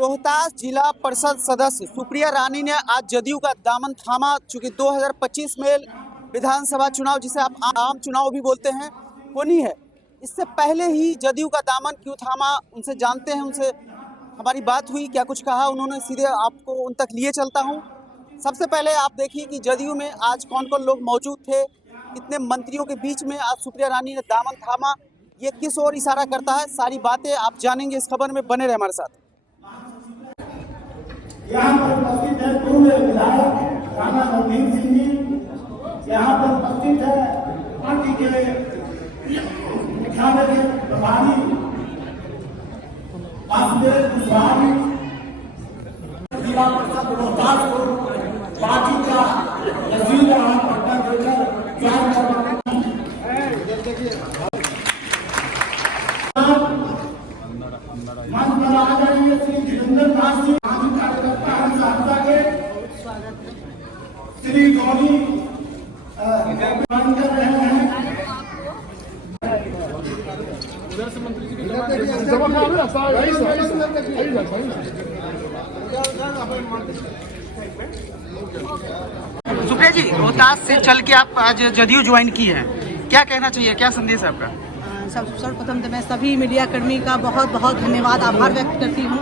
रोहतास जिला परिषद सदस्य सुप्रिया रानी ने आज जदयू का दामन थामा। चूंकि 2025 में विधानसभा चुनाव, जिसे आप आम चुनाव भी बोलते हैं, होनी है, इससे पहले ही जदयू का दामन क्यों थामा, उनसे जानते हैं। उनसे हमारी बात हुई, क्या कुछ कहा उन्होंने, सीधे आपको उन तक लिए चलता हूं। सबसे पहले आप देखिए कि जदयू में आज कौन कौन लोग मौजूद थे, कितने मंत्रियों के बीच में आज सुप्रिया रानी ने दामन थामा, ये किस ओर इशारा करता है, सारी बातें आप जानेंगे इस खबर में। बने रहे हमारे साथ। यहाँ पर उपस्थित है पूर्व विधायक राणा नवदीप सिंह जी। यहाँ पर उपस्थित है पार्टी के मुख्यालय के प्रभारी वासुदेव कुशवाहा जी, जिला परिषद रोहतास को पार्टी का वजीर पटना देकर ज्वाइन करना। मंच पर आ जाएंगे श्री धीरेन्द्र दास जी, कार्यकर्ता है सहरसा के, श्री गौरी कर रहे हैं। सुप्रिया जी, रोहतास से चल के आप आज जदयू ज्वाइन की है, क्या कहना चाहिए, क्या संदेश है आपका? सर्वप्रथम तो मैं सभी मीडिया कर्मी का बहुत बहुत धन्यवाद, आभार व्यक्त करती हूँ।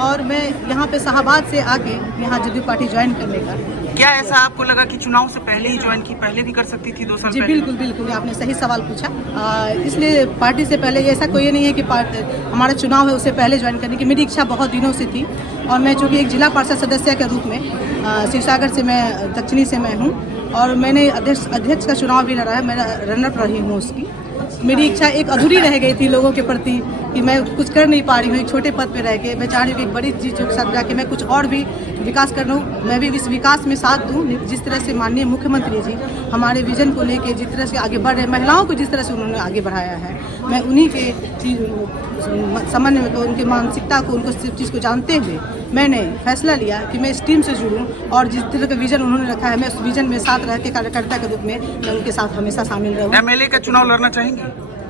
और मैं यहाँ पे शाहबाद से आके यहाँ जदयू पार्टी ज्वाइन करने का। क्या ऐसा आपको लगा कि चुनाव से पहले ही ज्वाइन की, पहले भी कर सकती थी 2 साल जी पहले? बिल्कुल बिल्कुल, आपने सही सवाल पूछा। इसलिए पार्टी से पहले ऐसा कोई नहीं है कि हमारा चुनाव है उससे पहले ज्वाइन करने की मेरी इच्छा बहुत दिनों से थी। और मैं चूँकि एक जिला परिषद सदस्य के रूप में शिवसागर से मैं दक्षिणी से मैं हूँ और मैंने अध्यक्ष का चुनाव भी लड़ा है, मैं रनर रही हूँ उसकी। मेरी इच्छा एक अधूरी रह गई थी लोगों के प्रति कि मैं कुछ कर नहीं पा रही हूँ एक छोटे पद पे रह के। मैं चाह रही हूँ कि एक बड़ी चीज़ों के साथ जाके मैं कुछ और भी विकास कर रहा हूँ, मैं भी इस विकास में साथ दूँ। जिस तरह से माननीय मुख्यमंत्री जी हमारे विजन को लेके जिस तरह से आगे बढ़ रहे हैं, महिलाओं को जिस तरह से उन्होंने आगे बढ़ाया है, मैं उन्हीं के समन्वय में, तो उनकी मानसिकता को, उनको चीज़ को जानते हुए मैंने फैसला लिया कि मैं इस टीम से जुड़ूं और जिस तरह का विजन उन्होंने रखा है मैं उस विजन में साथ रह के कार्यकर्ता के रूप में मैं उनके साथ हमेशा शामिल रहूँ। एमएलए का चुनाव लड़ना चाहेंगे?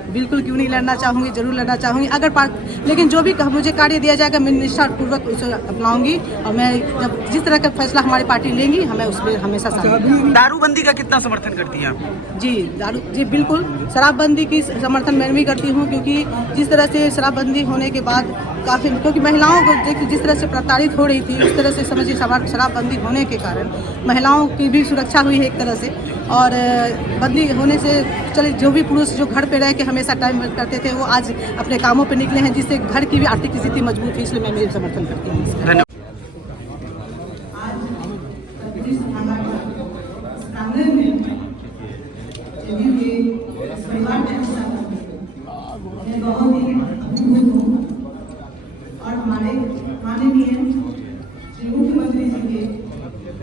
बिल्कुल, क्यों नहीं लड़ना चाहूँगी, जरूर लड़ना चाहूँगी। अगर लेकिन जो भी मुझे कार्य दिया जाएगा मैं निष्ठापूर्वक उसे अपनाऊंगी और मैं जब जिस तरह का फैसला हमारी पार्टी लेंगी हमें उसमें हमेशा शामिल। दारूबंदी का कितना समर्थन करती हैं आप? जी बिल्कुल, शराबबंदी की समर्थन मैं भी करती हूँ, क्योंकि जिस तरह से शराबबंदी होने के बाद काफ़ी, क्योंकि महिलाओं को जिस तरह से प्रताड़ित हो रही थी उस तरह से समझिए शराबबंदी होने के कारण महिलाओं की भी सुरक्षा हुई है एक तरह से। और बंदी होने से चले जो भी पुरुष जो घर पे रह के हमेशा टाइम करते थे वो आज अपने कामों पे निकले हैं, जिससे घर की भी आर्थिक स्थिति मजबूत हुई, इसलिए मैं मेरे समर्थन करती हूँ। धन्यवाद। और हमारे माननीय श्री मुख्यमंत्री जी के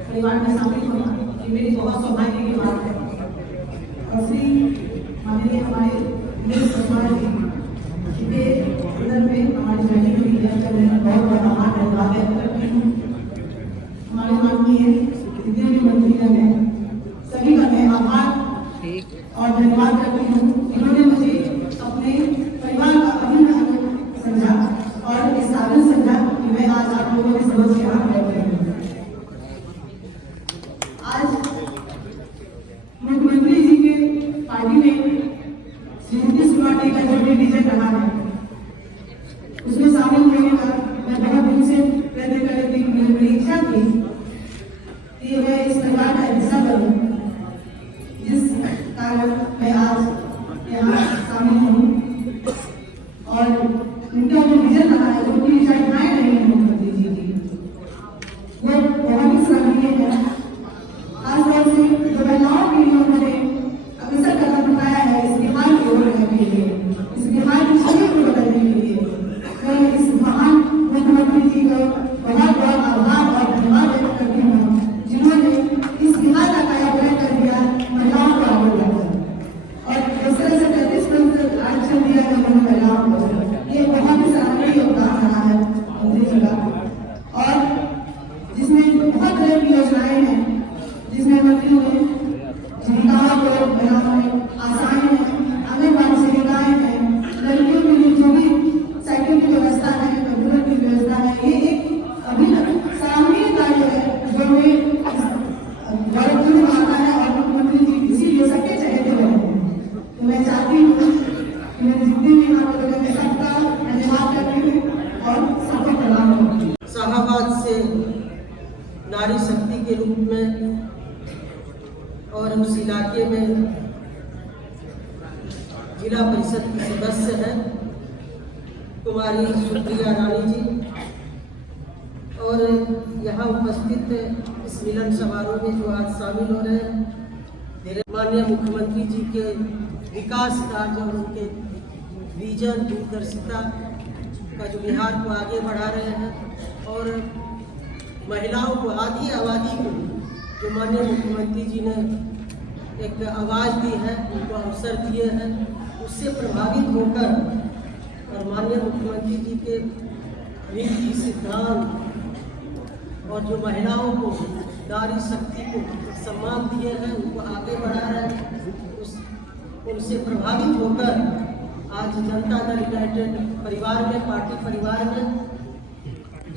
परिवार में शामिल होना ये मेरी बहुत सौभाग्य की बात है। और श्री माननीय हमारे जी के में हमारी ज्वाइनिंग हुई है, बहुत बहुत आभार धन्यवाद व्यक्त करती हूँ। हमारे माननीय जितने भी मंत्रीगण हैं सभी का मैं आभार और धन्यवाद करती हूँ, जिन्होंने मुझे अपने परिवार का अभिन्न समझा और इस काबिल समझा कि मैं आज आप लोगों के समझ के यहाँ बैठे हूँ। आज मुख्यमंत्री जी के पार्टी में श्रीमती सुमाटे का जो भी विजन रहा है उसमें शामिल होने का मैं बहुत दिन से प्रयत्न कर रही थी। मेरी इच्छा थी कि मैं इस परिवार का हिस्सा बनूं, जिस कारण मैं आज यहाँ शामिल हूँ। और उनका जो विजन रहा है, उनकी विचारधाराएं रही हैं मुख्यमंत्री जी की, वो बहुत ही सराहनीय है। खासतौर से जो महिलाओं के लिए उन्होंने अग्रसर कदम उठाया है इस बिहार की ओर बढ़ने के लिए, इस बिहार की छवि को बदलने के लिए, मैं इस महान मुख्यमंत्री जी का बहुत बहुत आभार और धन्यवाद व्यक्त करती हूँ, जिन्होंने इस बिहार का कायाकल्प कर दिया महिलाओं को आगे बढ़ाकर। और जिस तरह से 33% आरक्षण दिया गया उन्होंने महिलाओं को, ये बहुत ही सराहनीय योगदान रहा है। के रूप में और उस इलाके में जिला परिषद की सदस्य हैं कुमारी सुप्रिया रानी जी, और यहाँ उपस्थित इस मिलन समारोह में जो आज शामिल हो रहे हैं माननीय मुख्यमंत्री जी के विकास कार्य और उनके विजन दूरदर्शिता का जो बिहार को आगे बढ़ा रहे हैं, और महिलाओं को आधी आबादी को जो माननीय मुख्यमंत्री जी ने एक आवाज़ दी है, उनको अवसर दिए हैं, उससे प्रभावित होकर और माननीय मुख्यमंत्री जी के नीति सिद्धांत और जो महिलाओं को नारी शक्ति को सम्मान दिए हैं, उनको आगे बढ़ा रहे हैं, उनसे प्रभावित होकर आज जनता दल यूनाइटेड परिवार में, पार्टी परिवार में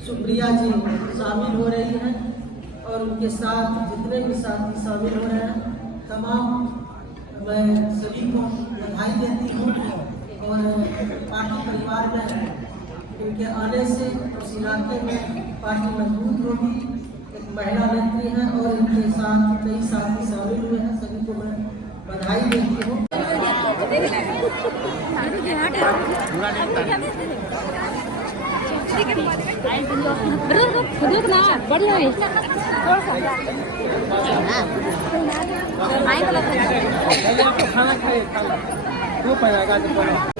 सुप्रिया जी शामिल हो रही हैं, और उनके साथ जितने भी साथी शामिल हो रहे हैं तमाम मैं सभी को बधाई देती हूँ। और पार्टी परिवार में इनके आने से उस इलाके में पार्टी मजबूत होगी। एक महिला नेत्री हैं और इनके साथ कई साथी शामिल हुए हैं, सभी को मैं बधाई देती हूँ। खाना खाए तो